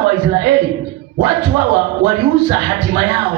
wana wa Israeli, watu hawa waliuza hatima yao.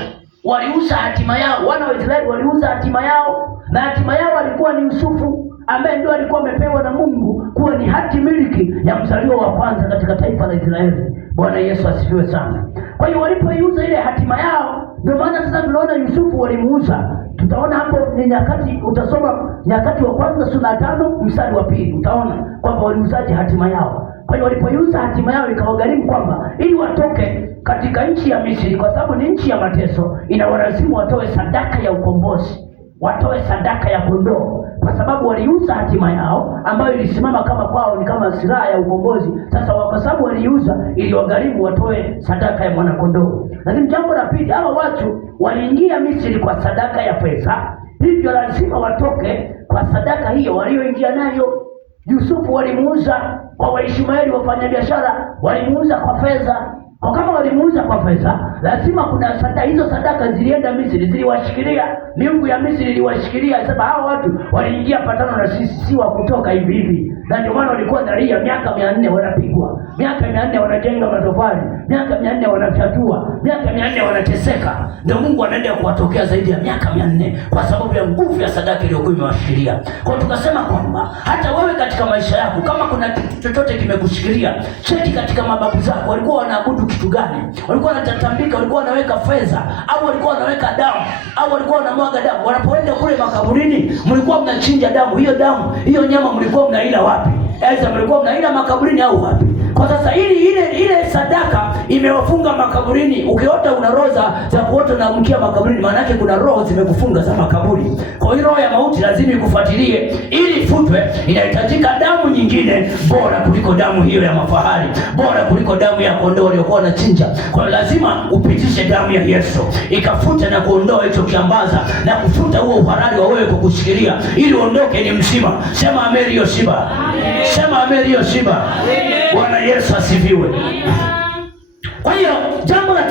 Wana wa Israeli waliuza hatima yao, na hatima yao alikuwa ni Yusufu, ambaye ndio alikuwa amepewa na Mungu kuwa ni hati miliki ya mzaliwa wa kwanza katika taifa la Israeli. Bwana Yesu asifiwe sana. Kwa hiyo walipoiuza ile hatima yao, ndio maana sasa tunaona Yusufu walimuuza. Tutaona hapo ni Nyakati, utasoma Nyakati wa kwanza sura ya 5 mstari wa 2, utaona kwamba waliuzaje hatima yao. Kwa hiyo walipoiuza hatima yao ikawagharimu kwamba ili watoke katika nchi ya Misri, kwa sababu ni nchi ya mateso, inawalazimu watoe sadaka ya ukombozi, watoe sadaka ya kondoo, kwa sababu waliuza hatima yao ambayo ilisimama kama kwao ni kama silaha ya ukombozi. Sasa kwa sababu waliuza, iliwagharimu watoe sadaka ya mwana kondoo. Lakini jambo la pili, hawa watu waliingia Misri kwa sadaka ya pesa, hivyo lazima watoke kwa sadaka hiyo walioingia nayo. Yusufu walimuuza kwa Waishmaeli wafanyabiashara, walimuuza kwa fedha. Kwa kama walimuuza kwa fedha, lazima kuna sadaka. Hizo sadaka zilienda Misri, ziliwashikilia miungu ya Misri, iliwashikilia. Sasa hao watu waliingia patano na sisi, si wa kutoka hivi hivi. Na ndio maana walikuwa daria miaka 400 wanapigwa, miaka 400 wanajenga matofali, miaka 400 wanafyatua, miaka 400 wanateseka. Ndio Mungu anaenda kuwatokea zaidi ya miaka 400 kwa sababu ya nguvu ya sadaka iliyokuwa imewashikilia. Kwa tukasema kwamba hata wewe katika maisha yako, kama kuna kitu chochote kimekushikilia, cheki katika mababu zako walikuwa wanaabudu kitu gani? Walikuwa wanatatambika, walikuwa wanaweka fedha, au walikuwa wanaweka damu, au walikuwa wanamwaga damu. Wanapoenda kule makaburini, mlikuwa mnachinja damu. Hiyo damu, hiyo nyama mlikuwa mnaila wapi? Aidha mlikuwa mnaila makaburini au wapi? Kwa sasa ile sadaka imewafunga makaburini. Ukiota una roho za kuota na mkia makaburini, maana yake kuna roho zimekufunga za makaburi. Kwa hiyo roho ya mauti lazima ikufuatilie ili ifutwe. Inahitajika damu nyingine bora kuliko damu hiyo ya mafahari, bora kuliko damu ya kondoo waliokuwa wanachinja. Kwa hiyo lazima upitishe damu ya Yesu ikafute na kuondoa hicho kiambaza na kufuta huo uhalali wa wewe kukushikilia ili uondoke ni mzima. Sema amen hiyo shiba. Sema amen hiyo shiba. Bwana Yesu asifiwe. Kwa hiyo jambo la